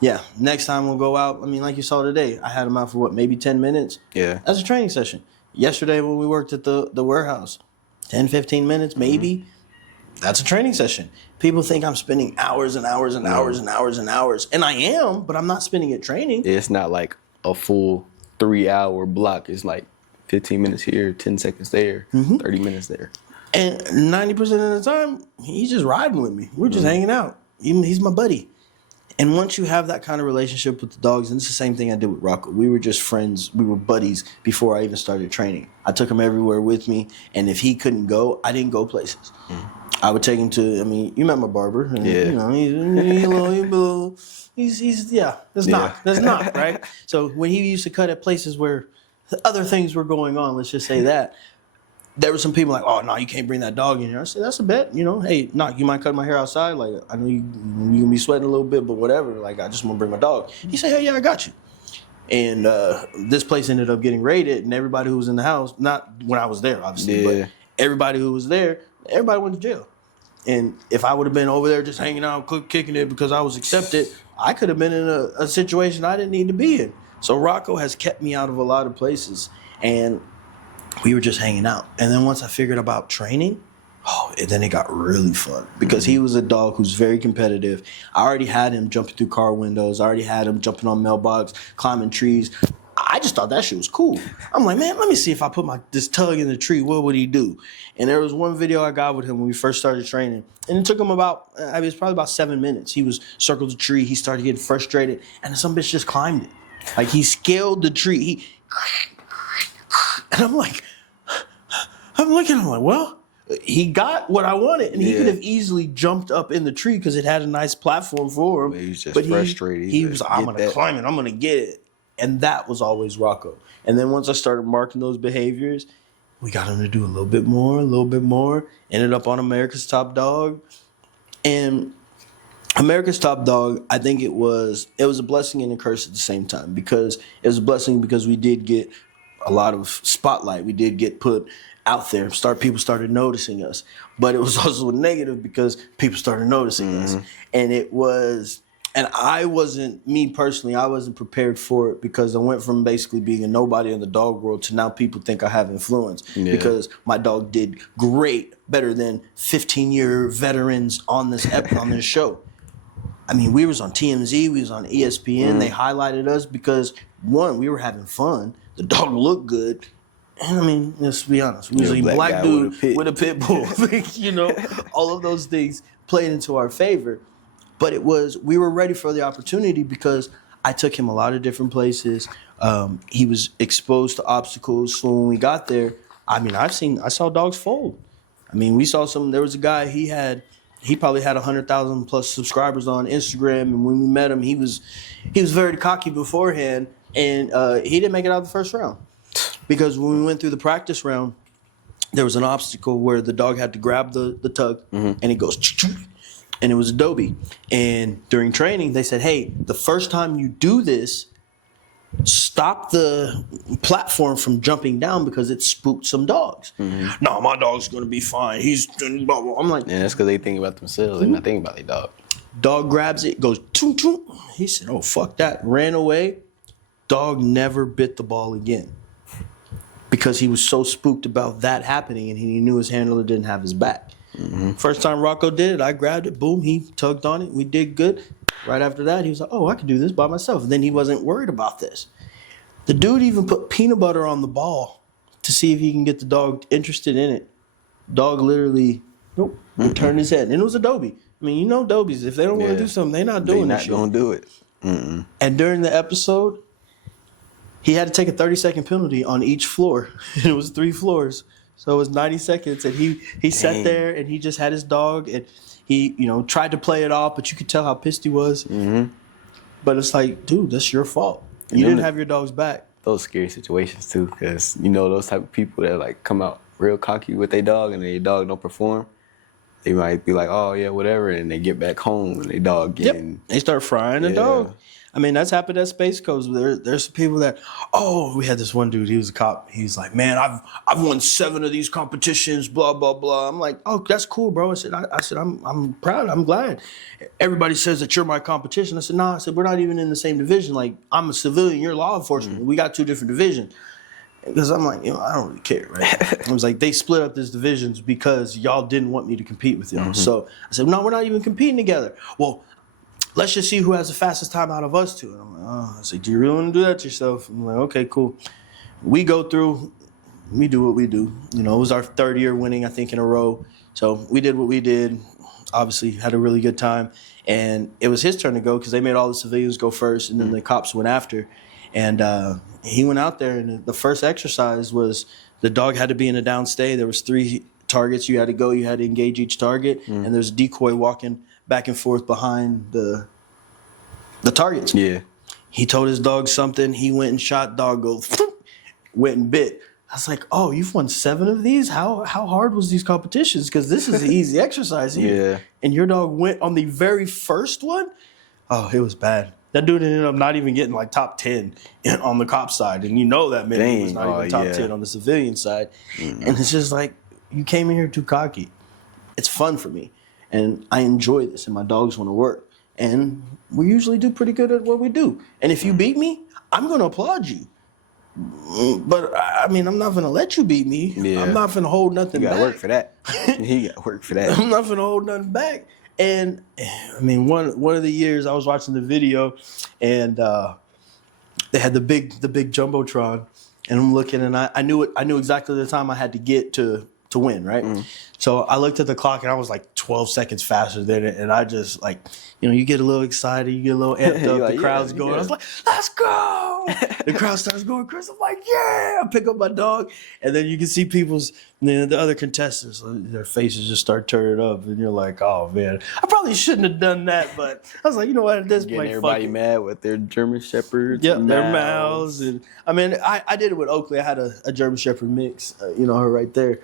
Yeah. Next time we'll go out. I mean, like you saw today, I had him out for maybe 10 minutes? Yeah. That's a training session. Yesterday when we worked at the warehouse, 10, 15 minutes, maybe. That's a training session. People think I'm spending hours and hours and hours and hours and hours. And I am, but I'm not spending it training. It's not like a full 3-hour block. It's like 15 minutes here, 10 seconds there, 30 minutes there. And 90% of the time, he's just riding with me. We're just hanging out. He's my buddy. And once you have that kind of relationship with the dogs, and it's the same thing I did with Rocco. We were just friends. We were buddies before I even started training. I took him everywhere with me. And if he couldn't go, I didn't go places. I would take him to, I mean, you met my barber. And, Yeah. You know, that's not, right? So when he used to cut at places where other things were going on, let's just say that, there were some people like, oh, no, you can't bring that dog in here. I said, that's a bet. You know, hey, Knock, you mind cutting my hair outside? Like, I know you're going to be sweating a little bit, but whatever. Like, I just want to bring my dog. He said, hey, yeah, I got you. And this place ended up getting raided, and everybody who was in the house, not when I was there, obviously, but everybody who was there, everybody went to jail. And if I would have been over there just hanging out, kicking it because I was accepted, I could have been in a situation I didn't need to be in. So Rocco has kept me out of a lot of places, and we were just hanging out. And then once I figured about training, and then it got really fun because he was a dog who's very competitive. I already had him jumping through car windows. I already had him jumping on mailbox, climbing trees. I just thought that shit was cool. I'm like, man, let me see if I put this tug in the tree, what would he do? And there was one video I got with him when we first started training. And it took him it was probably about 7 minutes. He was circled the tree. He started getting frustrated. And some bitch just climbed it. Like, he scaled the tree. And I'm looking, I'm like, well, he got what I wanted. And he could have easily jumped up in the tree because it had a nice platform for him. He was just but frustrated. He was, I'm going to climb it. I'm going to get it. And that was always Rocco. And then once I started marking those behaviors, we got him to do a little bit more. Ended up on America's Top Dog. And America's Top Dog, I think it was a blessing and a curse at the same time, because it was a blessing because we did get a lot of spotlight. We did get put out there. People started noticing us. But it was also a negative because people started noticing us. And I wasn't prepared for it because I went from basically being a nobody in the dog world to now people think I have influence because my dog did great, better than 15-year veterans on this show. I mean, we was on TMZ, we was on ESPN. They highlighted us because, one, we were having fun. The dog looked good. And I mean, let's be honest, we was a black dude with a pit bull. You know, all of those things played into our favor. But we were ready for the opportunity because I took him a lot of different places. He was exposed to obstacles. So when we got there, I mean, I saw dogs fold. I mean, there was a guy, he probably had 100,000 plus subscribers on Instagram. And when we met him, he was very cocky beforehand. And he didn't make it out of the first round. Because when we went through the practice round, there was an obstacle where the dog had to grab the tug and it goes, and it was Adobe. And during training, they said, hey, the first time you do this, stop the platform from jumping down because it spooked some dogs. No, my dog's going to be fine. He's blah, blah. I'm like, yeah, that's because they think about themselves. They're not thinking about their dog. Dog grabs it, goes, toom, toom. He said, oh, fuck that. Ran away. Dog never bit the ball again because he was so spooked about that happening and he knew his handler didn't have his back. First time Rocco did it, I grabbed it, boom, he tugged on it, we did good. Right after that, he was like, oh, I can do this by myself. And then he wasn't worried about this. The dude even put peanut butter on the ball to see if he can get the dog interested in it. Dog literally, turned his head. And it was Adobe. I mean, you know Dobies, if they don't want to do something, they're not doing that shit. They're not going to do it. And during the episode, he had to take a 30-second penalty on each floor. It was 3 floors. So it was 90 seconds, and he sat there, and he just had his dog, and he, tried to play it off, but you could tell how pissed he was. But it's like, dude, that's your fault. You didn't have your dog's back. Those scary situations, too, because, those type of people that, like, come out real cocky with their dog, and their dog don't perform, they might be like, oh, yeah, whatever, and they get back home, and their dog getting... They start frying the dog. I mean, that's happened at Space Coast. There's people that, we had this one dude. He was a cop. He's like, man, I've won 7 of these competitions. Blah blah blah. I'm like, oh, that's cool, bro. I said, I'm proud. I'm glad. Everybody says that you're my competition. I said, nah. I said, we're not even in the same division. Like, I'm a civilian. You're law enforcement. We got 2 different divisions. Because I'm like, I don't really care, right? I was like, they split up these divisions because y'all didn't want me to compete with y'all. So I said, no, we're not even competing together. Well, let's just see who has the fastest time out of us 2. And I'm like, I said, do you really want to do that to yourself? I'm like, okay, cool. We go through, we do what we do. It was our 3rd year winning, I think, in a row. So we did what we did. Obviously, had a really good time. And it was his turn to go because they made all the civilians go first, and then the cops went after. And he went out there, and the first exercise was the dog had to be in a down stay. There was 3 targets you had to go. You had to engage each target, and there's a decoy walking back and forth behind the targets. Yeah. He told his dog something. He went and shot. Dog goes, went and bit. I was like, oh, you've won 7 of these? How hard was these competitions? Because this is an easy exercise here. Yeah. And your dog went on the very first one? Oh, it was bad. That dude ended up not even getting like top 10 on the cop side. And that man was not even top 10 on the civilian side. And it's just like, you came in here too cocky. It's fun for me. And I enjoy this, and my dogs want to work. And we usually do pretty good at what we do. And if you beat me, I'm going to applaud you. But, I mean, I'm not going to let you beat me. Yeah. I'm not going to hold nothing back. You got to work for that. You got to work for that. I'm not going to hold nothing back. And I mean, one of the years I was watching the video, and they had the big jumbotron, and I'm looking, and I knew exactly the time I had to get to win, right? So I looked at the clock, and I was like 12 seconds faster than it, and I just like, you get a little excited, you get a little amped up, the crowd's going. I was like, let's go! The crowd starts going crazy. I'm like, yeah! I pick up my dog, and then you can see the other contestants, their faces just start turning up, and you're like, oh man, I probably shouldn't have done that, but I was like, you know what, at this point, everybody mad with their German Shepherds. Yep, their mouths, and I mean, I did it with Oakley. I had a German Shepherd mix, her right there,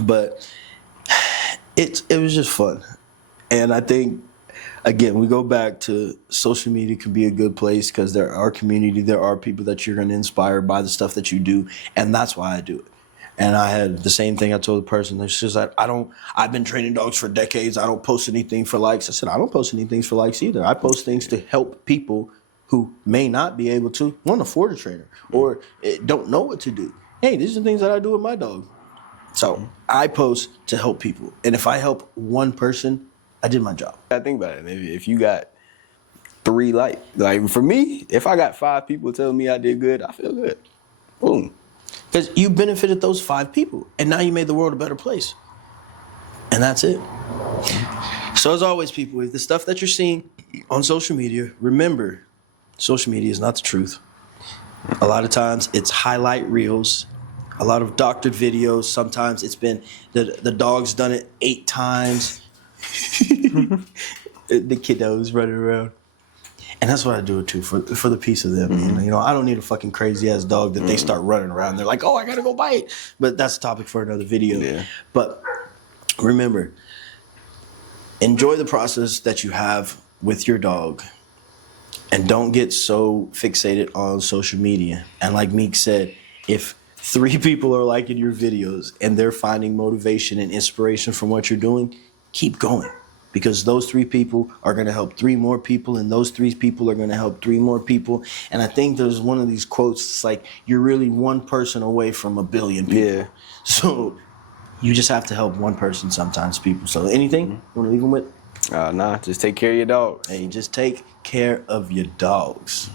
but it was just fun, and I think. Again, we go back to social media can be a good place because there are community, there are people that you're going to inspire by the stuff that you do, and that's why I do it. And I had the same thing I told the person. It's just like, I've been training dogs for decades. I don't post anything for likes. I said, I don't post anything for likes either. I post things to help people who may not be able to, one, afford a trainer or don't know what to do. Hey, these are things that I do with my dog. So I post to help people. And if I help one person, I did my job. I think about it. If you got 3 like for me, if I got 5 people telling me I did good, I feel good. Boom. Because you benefited those 5 people, and now you made the world a better place. And that's it. So as always, people, if the stuff that you're seeing on social media, remember, social media is not the truth. A lot of times it's highlight reels, a lot of doctored videos. Sometimes it's been the dog's done it 8 times. The kiddos running around, and that's what I do it too for the peace of them. I don't need a fucking crazy ass dog that they start running around. They're like, oh, I gotta go bite. But that's a topic for another video. Yeah. But remember, enjoy the process that you have with your dog, and don't get so fixated on social media. And like Meek said, if 3 people are liking your videos and they're finding motivation and inspiration from what you're doing, keep going, because those 3 people are going to help 3 more people, and those 3 people are going to help 3 more people. And I think there's one of these quotes, it's like, you're really one person away from a billion people. Yeah. So you just have to help one person sometimes, people. So anything you want to leave them with? Nah, just take care of your dogs. Hey, just take care of your dogs.